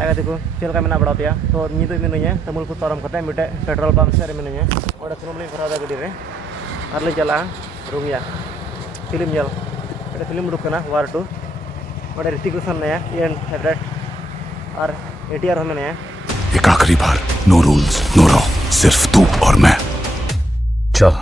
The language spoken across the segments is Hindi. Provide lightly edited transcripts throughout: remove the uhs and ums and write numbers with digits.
आया देखो चल का मेना बड़ा पे तो नींद मिनुया तमुलपुर पारम करते मिटे पेट्रोल पंप से मिनुया और सुनम लिंग भरा गड्डी रे आर ले चला रुंगिया फिल्म जल एटा फिल्म उडुक कना वार 2 और ऋतिक रोशन ने एन फेवरेट और एटीआर हम ने एक आखिरी बार नो रूल्स नो लॉ सिर्फ तू और मैं चल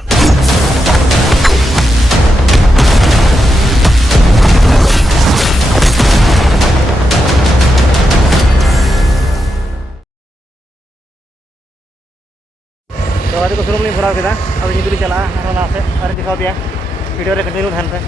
तो आज को सुनम लिंग भरा केदा अब नींद चला ना से और दिखाओ दिया वीडियो रे कंटिन्यू ध्यान पे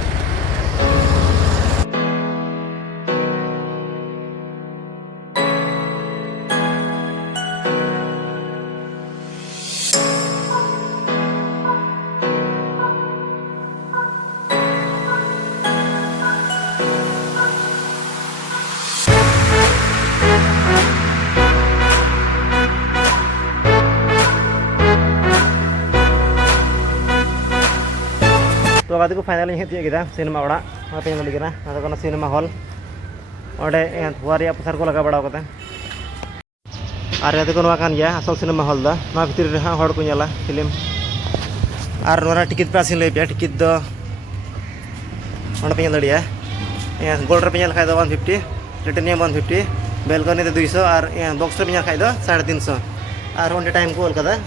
तो आज को फाइनल हेती गिदा सिनेमा ओड़ा पे लगे ना सिनेमा हॉल और हुआरिया पसार को लगा बड़ा कते और को असल सिनेमा हॉल दा भितर रे हड़ को नेला फिल्म और नोरा टिकट प्राइस लै पे टिकट दो पे दड़िया गोल्ड रे पे नेल खाय दो 150 प्लेटिनियम 150 बेलकनी दे 200 और बॉक्स रे पे खाय दो 350 और ओंडे टाइम को कदा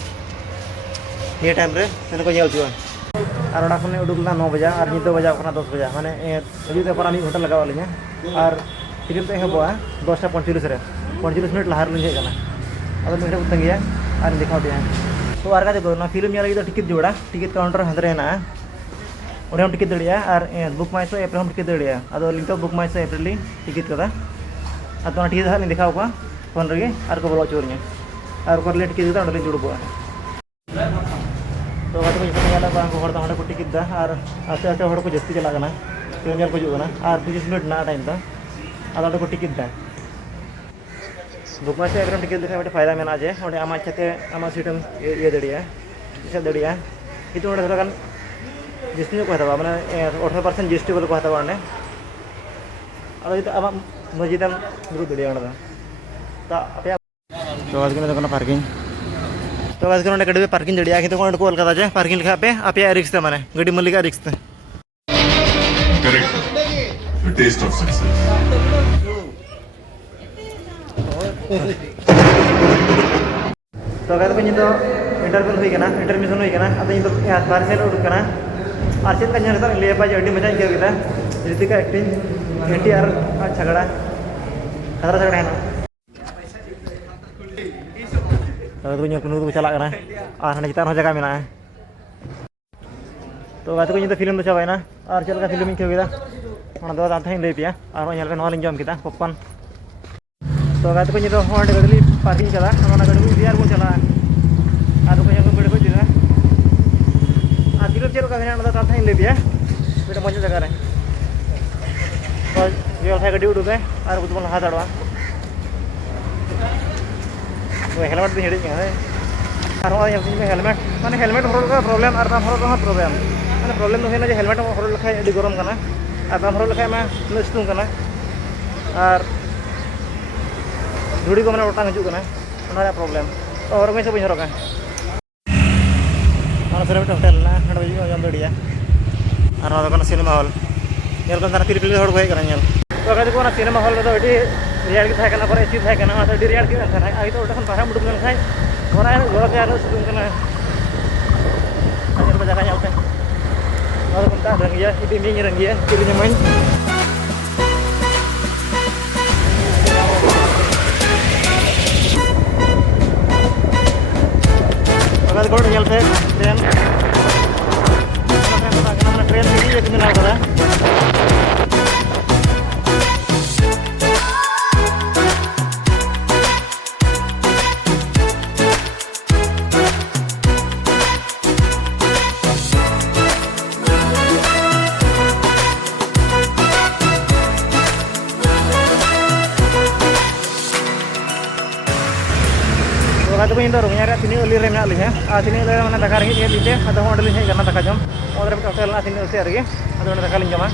ये टाइम रे को नेल दियो और ओडा खने उडुकला 9 बजे और नींद बजा 10 बजे माने हजूते पर मी घंटा लगा लिया और फिल्म तो हेबा 10:45 रे 45 मिनट लहार लिंजे कना अब मिनट उतंगिया और दिखाओ दिया तो आर का देखो ना फिल्म लगी तो टिकट जोड़ा टिकट काउंटर हंदरे ना और हम टिकट दड़िया और बुक माई शो ऐप हम टिकट दड़िया अब लिंक तो बुक माई शो ऐप रे टिकट कदा अब तो टिकट हाल दिखाओ को फोन रे और को बोलो चोरኛ और को ले टिकट तो ले जुड़बो तो बात को जैसे बांग को हड़ को टिकट दा और आस्ते आस्ते हड़ को जस्ती चलागना फिल्म को जुगना और 25 मिनट ना टाइम दा आदा को टिकट दा बुक माई से एकदम टिकट देखा बटे फायदा मेना जे ओडे आमा इच्छाते आमा सीटम ये दड़िया इच्छा दड़िया इतो ओडे थोड़ा गान जस्ती को हतावा माने 18% जीएसटी बोल को हतावा ओडे अब इतो आमा मस्जिदम ग्रुप दड़िया ओडा तो आपे तो आज के ना पार्किंग तो आज के गड्डी पार्किंग दड़िया तो को अलका जे पार्किंग लिखा पे आप रिक्स माने गड्डी मल्लिका रिक्स correct the test of success तो कहते हैं तो इंटरव्यू हुई करना इंटरमिशन हुई करना अब तो बाहर से उड़क करना और चेक का ले पाए अड्डी मजा क्या किया ऋतिका एक्टिंग एनटीआर झगड़ा खतरा झगड़ा है ना तो चला और हाँ चितान जगह में तो गाते को फिल्म तो चाबाना और चलका फिल्म खेदा लै पे और जम किया पॉपकॉर्न तो गाते को गड्डी पार्किंग कदा गड्डी रियार को चला और गड्डी को दिला और फिल्म चलका लै पे बेटा मजा जगह तो गड्डी उड़ूबे और बुत लहा दाड़ा हेलमेट भी हिड़ी हेलमेट माने हेलमेट हर का प्रॉब्लम और बाम हर प्रॉब्लम माने प्रॉब्लम तो है हेलमेट हर लखाय अडी गरम कना और बाम हर लखाय मा सितुंग कना और धुड़ी को माने ओटांग हजु कना ओना प्रॉब्लम तो हर में से बइन हरका माने सरे होटल ना हड बजे जम दड़िया और ना सिनेमा हॉल नेल कन तिरपिल हड़ को हे कना नेल तो का देखो ना सिनेमा हॉल में तो एडी रियार के थाकना पर एसी थाकना तो रियार के थाना आई तो ओटा खन पाहा मुडुक लन खाय ओना गोरा के आरो सितुंग कना आजर बजा का यालते और कंता रंगिया इदी मी रंगिया किरि नमन अगर गोड़ यालते ट्रेन ट्रेन भी एक मिनट करा तो इन रुंगिया तीन अली रे मेना लिया तीन अली मैंने दाका रेंगे दीते अब अंडे हेज करना दाका जम और होटल तीन उसे रगे अब दाका लिंग जमा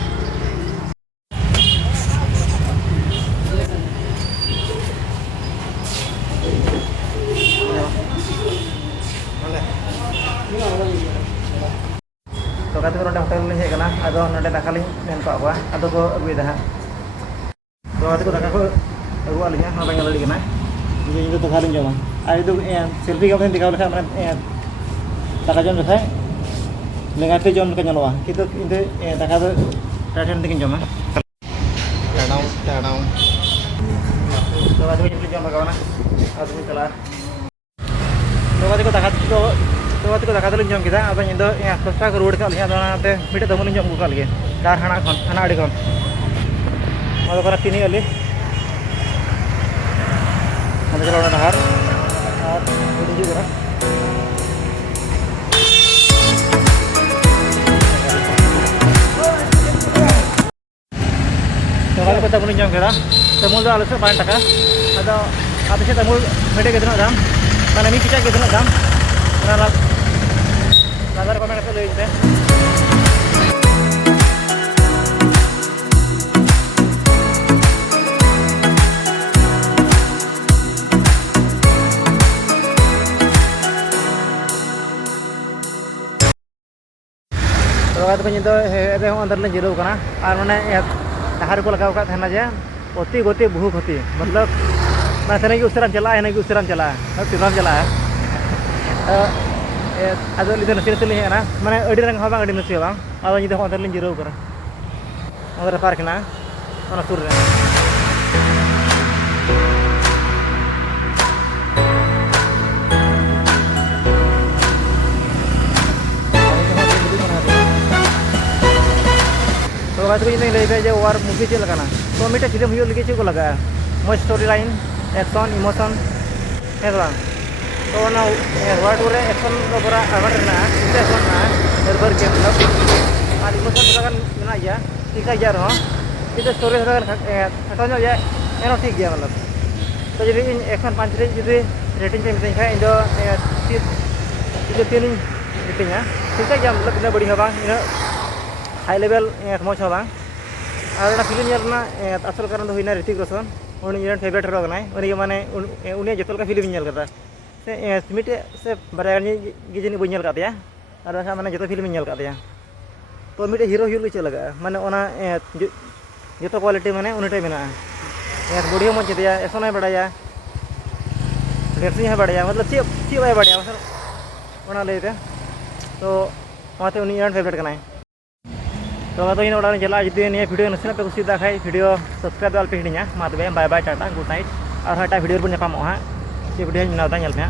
ᱟᱫᱚ ᱱᱚᱰᱮ ᱫᱟᱠᱟ ᱞᱤᱧ ᱢᱮᱱ ᱠᱟᱜ ᱠᱚᱣᱟ ᱟᱫᱚ ᱠᱚ ᱟᱹᱜᱩᱭᱮᱫᱟ ᱦᱟᱸᱜ ᱛᱚ ᱟᱫᱚ ᱠᱚ ᱫᱟᱠᱟ ᱠᱚ ᱟᱹᱜᱩ ᱟᱹᱞᱤᱧᱟ ᱦᱚᱸ ᱵᱟᱝ ᱧᱮᱞ ᱫᱟᱲᱮᱭᱟᱜ ᱠᱟᱱᱟ ᱤᱧ ᱫᱚ ᱫᱟᱠᱟ ᱞᱤᱧ ᱡᱚᱢᱟ ᱟᱨ ᱡᱩᱫᱤ ᱥᱮᱞᱯᱷᱤ ᱠᱟᱛᱮᱧ ᱫᱮᱠᱷᱟᱣ ᱞᱮᱠᱷᱟᱱ ᱢᱟᱱᱮ ᱫᱟᱠᱟ ᱡᱚᱢ ᱡᱚᱠᱷᱟᱡ ᱞᱮᱸᱜᱟᱛᱮ ᱡᱚᱢ ᱞᱮᱠᱟ ᱧᱮᱞᱚᱜᱼᱟ ᱠᱤᱱᱛᱩ ᱤᱧ ᱫᱚ ᱫᱟᱠᱟ ᱫᱚ ᱴᱟᱴᱮᱱ ᱛᱮᱜᱤᱧ ᱡᱚᱢᱟ ᱴᱟᱰᱟᱣ ᱛᱚ ᱟᱫᱚ ᱧᱮᱞ ᱡᱚᱢ ᱞᱟᱜᱟᱣᱱᱟ ᱟᱫᱚ ᱵᱚᱱ ᱪᱟᱞᱟᱜᱼᱟ ᱛᱚ ᱟᱫᱚ ᱫᱟᱠᱟ ᱫᱚᱞᱤᱧ ᱡᱚᱢ ᱠᱮᱫᱟ ᱟᱫᱚ ᱧᱤᱫᱟᱹ ᱫᱚ ᱥᱚᱥᱛᱟ ᱠᱚ ᱨᱩᱣᱟᱹᱲ ᱠᱟᱜ ᱞᱤᱧᱟ ᱟᱫᱚ ᱚᱱᱟᱛᱮ ᱢᱤᱫᱴᱮᱡ ᱫᱚᱢ ᱞᱤᱧ ᱡᱚᱢ ᱟᱹᱜᱩ ᱠᱟᱜ ᱞᱮᱜᱮ ᱰᱟᱦᱟᱨ ᱦᱟᱱᱟ ᱟᱹᱰᱤ ᱠᱷᱚᱱ ᱟᱫᱚ ᱠᱟᱱᱟ ᱛᱤᱱᱤ ᱟᱹᱞᱤ ᱟᱫᱚ ᱪᱟᱞᱟᱣ ᱚᱱᱟ ᱰᱟᱦᱟᱨ ᱟᱨ ᱦᱤᱡᱩᱜ ᱠᱟᱱᱟ तो तमुल जम के तमुल आलू से 5 टाका अदो आप से तमुल मेटे के दाम माने मी किचा के दाम नजर कमेंट से लई पे तो आज को निदो हे अंदर ले जिरो कना और माने डहार को लगाव का जे अति गति बहु गति मतलब मैं उसराम चला है उसराम चला तीनराम चला अदो लिदो नसीब ना माने अड़ी रंग हवा अड़ी नसीब बांग अदो निदो अंदर लिन जिरो करा अंदर पार्क ना ओना सुर रे तो बात को नहीं ले जो वार मूवी चल लगा तो मिटे फिल्म हुई लगे को लगा मो स्टोरी लाइन एक्शन इमोशन है तो ना वर्ड रे एक्शन पूरा अवर ना एक्शन ना निर्भर के मतलब और इमोशन लगा ना या ठीक है यार हां इधर स्टोरी लगा हटो ना या एनो ठीक गया मतलब तो जब इन एक्शन 5 रे जब रेटिंग पे मिलता है इधर 3 रेटिंग है ठीक है मतलब इतना बड़ी हवा हाई लेवल मौज हवा और फिल्म असल कारण तो हुईना ऋतिक रोशन उन फेवरेट रो कनाय माने उन जो का फिल्म करता से मिटे से बारे जी बी नल काया और माने जो फिल्म नल काया तो मिटे हिरो हिरो चल लगा माने जो क्वालिटी माने उनटे मेना बॉडी मज चेतिया एक्शन है बड़ा ड्रेसिंग है बड़ा मतलब ची बाय बड़ा लैते तो उन फेवरेट कनाय तो अब इन ओड़ा चला जुदी निया वीडियो नसे पे कुछ खाई वीडियो सब्सक्राइब आल पे हिड़िया मा तबे bye bye tata good night और हटा वीडियो बन पामो हां वीडियो बनाता